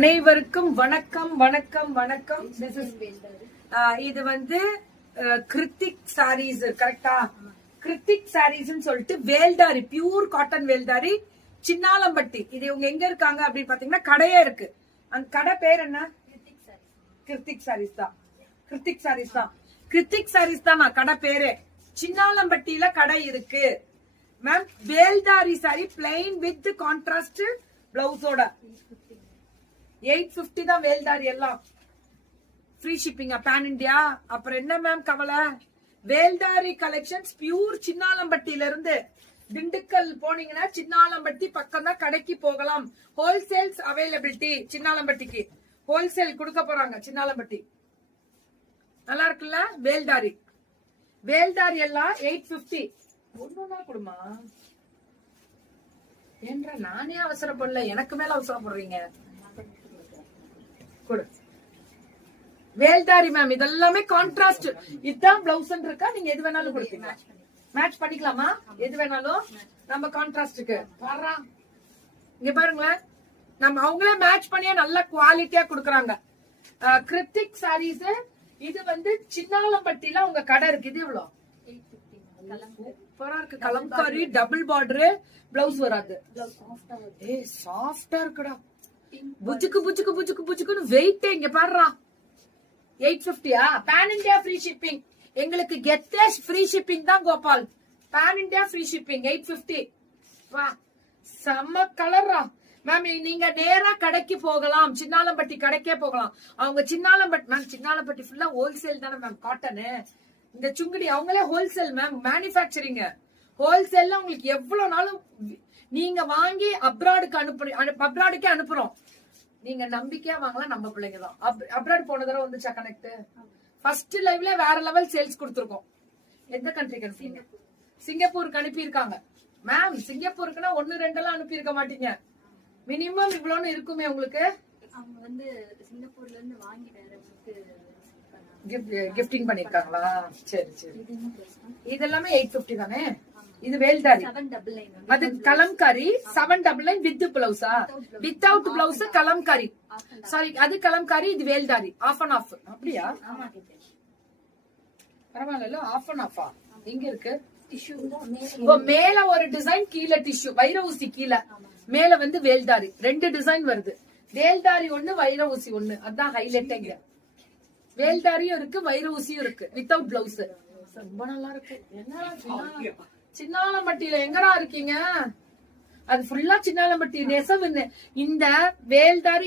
அனைவருக்கும் வணக்கம் வணக்கம் வணக்கம். இது வந்து கிருத்திக் சாரீஸ் கரெக்டா? கிருத்திக் சாரீஸ் சொல்லிட்டு வேல்தாரி, பியூர் காட்டன் வேல்தாரி, சின்னாலம்பட்டி. இது இவங்க எங்க இருக்காங்க அப்படின்னு பாத்தீங்கன்னா கடையே இருக்கு. அந்த கடை பேர் என்ன? கிருத்திக் சாரீஸ் தான். கிருத்திக் சாரீஸ் தான். கிருத்திக் சாரீஸ் தான் கடை பேரு. சின்னாலம்பட்டியில கடை இருக்கு ma'am. Veldhari sari plain with contrast பிளவுஸோட 850 தான் வேல்தாரி எல்லாம். Free shipping pan India. அப்புறம் என்ன மேம் கவலை? வேல்தாரி கலெக்ஷன்ஸ் பியூர் சின்னாலம்பட்டியில இருந்து திண்டுக்கல் போனீங்கன்னா சின்னாலம்பட்டி பக்கம் தான் கடைக்கு போகலாம். Wholesales availability. சின்னாலம்பட்டிக்கு ஹோல்சேல் கொடுக்க போறாங்க. சின்னாலம்பட்டி நல்லா இருக்குல்ல? வேல்தாரி வேல்தாரி எல்லாம் 850. ஒண்ணுன்னா கொடுமா என்ற நானே அவசரப்படல, எனக்கு மேல அவசரப்படுறீங்க. வேல்தாரி மேம் இதெல்லாமே கான்ட்ராஸ்ட். இதுதான் பிளவுஸ் இருக்கா? நீங்க எது வேணாலும் கொடுப்பீங்க. மேட்ச் பண்ணிக்கலாமா? எது வேணாலும் நம்ம கான்ட்ராஸ்டுக்கு வர்றா. இங்க பாருங்களேன், நம்ம அவங்களே மேட்ச் பண்ணியா நல்ல குவாலிட்டியா கொடுக்கறாங்க. கிருத்திக் சாரீஸ். இது வந்து சின்னாலம்பட்டியில உங்க கடை இருக்கு. இது எவ்வளவு? சூப்பரா இருக்கு. Kalamkari double border. பிளவுஸ் வராது. ஏ சாஃப்டா இருக்குடா. புச்சுக்கு புச்சுக்கு புச்சுக்கு புச்சுக்குன்னு வெயிட். இங்க பாருடா. 850. Pan India free shipping. எங்களுக்கு கெட்லெஸ் ஃப்ரீ ஷிப்பிங் தான் Gopal. Pan India free shipping 850. வா செம்ம கலரா மேம். நீங்க நேரா கடைக்கு போகலாம். சின்னாலம்பட்டி கடைக்கே போகலாம். அவங்க சின்னாலம்பட்டி மேம். சின்னாலம்பட்டி ஃபுல்லா ஹோல்சேல் தானே மேம். காட்டனு இந்த சுங்குடி அவங்களே ஹோல்சேல் மேம். மேனுபேக்சரிங் ஹோல்சேல்ல உங்களுக்கு எவ்வளவு நாளும் நீங்க வாங்கி அப்ராடுக்கே அனுப்புறோம். நீங்க நம்பிக்கையா வாங்கலாம். நம்ம பிள்ளைங்க தான். அப்ராட் போன தடவை வந்துச்சா கனெக்ட்? ஃபர்ஸ்ட் லைவ்ல வேற லெவல் சேல்ஸ் கொடுத்துருக்கோம். எந்த கண்ட்ரிக்கு அனுப்பிங்க? சிங்கப்பூருக்கு அனுப்பி இருக்காங்க மேம். சிங்கப்பூருக்குன்னா 1-2 எல்லாம் அனுப்பி இருக்க மாட்டீங்க. மினிமம் இவ்வளவுன்னு இருக்குமே உங்களுக்கு. அவங்க வந்து சிங்கப்பூர்ல இருந்து வாங்கி கிஃப்டிங் பண்ணிருக்காங்களா? சரி சரி. இதெல்லாமே 850 தானே. இது வேல்தாரி. அது கலம்காரி 799 வித் பிளவுஸா? Without blouse Kalamkari. சாரி, அது கலம்காரி, இது வேல்தாரி. Of and half. அப்படியா? பரவாயில்ல. ஆஃப் அண்ட் ஆஃபா எங்க இருக்கு? மேல ஒரு டிசைன், கீழே டிஷ்யூ. வைர ஊசி கீழே, மேல வந்து வேல்தாரி. 2 டிசைன் வருது. வேல்தாரி ஒண்ணு, வைர ஊசி ஒண்ணு. அதான் ஹைலைட். இங்க வேல்தாரியும் இருக்கு, வைர ஊசியும் இருக்கு. Without blouse. ரொம்ப நல்லா இருக்கு. என்ன சின்னாலம்பட்டியில எங்கடா இருக்கீங்க? அது ஃபுல்லா சின்னாலம்பட்டி நெசவு. இந்த வேல்தாரி